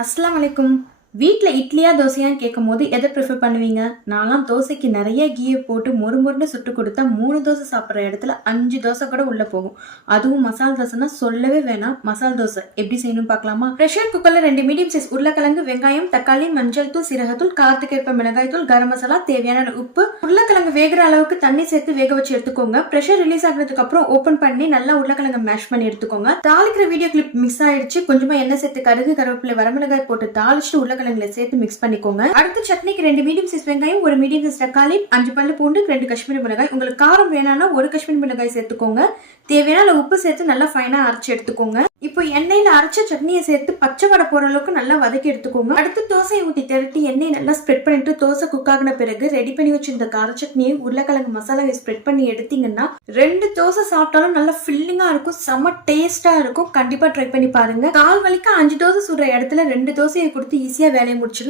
அஸ்ஸலாமு அலைக்கும். வீட்ல இட்லியா தோசையான்னு கேட்கும்போது எதை ப்ரிஃபர் பண்ணுவீங்க? நான்லாம் தோசைக்கு நிறைய கீயை போட்டு மொறுமொறுன்னு சுட்டு கொடுத்தா 3 தோசை சாப்பிட்ற இடத்துல 5 தோசை கூட உள்ள போகும். அதுவும் மசால் தோசைனா சொல்லவே வேணாம். மசால் தோசை எப்படி செய்யணும் பார்க்கலாமா? ப்ரெஷர் குக்கர்ல 2 மீடியம் சைஸ் உருளைக்கிழங்கு, வெங்காயம், தக்காளி, மஞ்சள் தூள், சீரகத்தூள், காரத்துக்கேற்ப மிளகாய் தூள், கரம் மசாலா, தேவையான உப்பு, உருளைக்கிழங்கு வேகிற அளவுக்கு தண்ணி சேர்த்து வேக வச்சு எடுத்துக்கோங்க. ப்ரெஷர் ரிலீஸ் ஆகிறதுக்கு அப்புறம் ஓபன் பண்ணி நல்லா உருளைக்கிழங்கு மேஷ் பண்ணி எடுத்துக்கோங்க. தாளிக்கிற வீடியோ கிளிப் மிக்ஸ் ஆயிடுச்சு. கொஞ்சமா எண்ணெய் சேர்த்து கருகு, கருவேப்பிலை, வரமிளகாய் போட்டு தாளிச்சுட்டு உருளைக்கிழங்குல சேர்த்து மிக்ஸ் பண்ணிக்கோங்க. அடுத்து சட்னிக்கு 2 மீடியம் சைஸ் வெங்காயம், 1 மீடியம் சைஸ் தக்காளி, 5 பல்லு பூண்டு, 2 காஷ்மீரி மிளகாய். உங்களுக்கு காரம் வேணாம்னா 1 காஷ்மீரி மிளகாய் சேர்த்துக்கோங்க. தேவையான உப்பு சேர்த்து நல்லா ஃபைனா அரைச்சு எடுத்துக்கோங்க. இப்போ எண்ணெயில அரைச்ச சட்னியை சேர்த்து பச்சை வடை போற அளவுக்கு நல்லா வதக்கி எடுத்துக்கோங்க. அடுத்து தோசையை ஊற்றி திரட்டி எண்ணெய் நல்லா ஸ்ப்ரெட் பண்ணிட்டு தோசை குக் ஆகின பிறகு ரெடி பண்ணி வச்சிருந்த கார சட்னியை உருளைக்கிழங்கு மசாலாவை ஸ்ப்ரெட் பண்ணி எடுத்தீங்கன்னா 2 தோசை சாப்பிட்டாலும் நல்லா ஃபில்லிங்கா இருக்கும். செம்ம டேஸ்டா இருக்கும். கண்டிப்பா ட்ரை பண்ணி பாருங்க. கால் வலிக்கு 5 தோசை சுடுற இடத்துல 2 தோசையை கொடுத்து ஈஸியா வேலையை முடிச்சிடலாம்.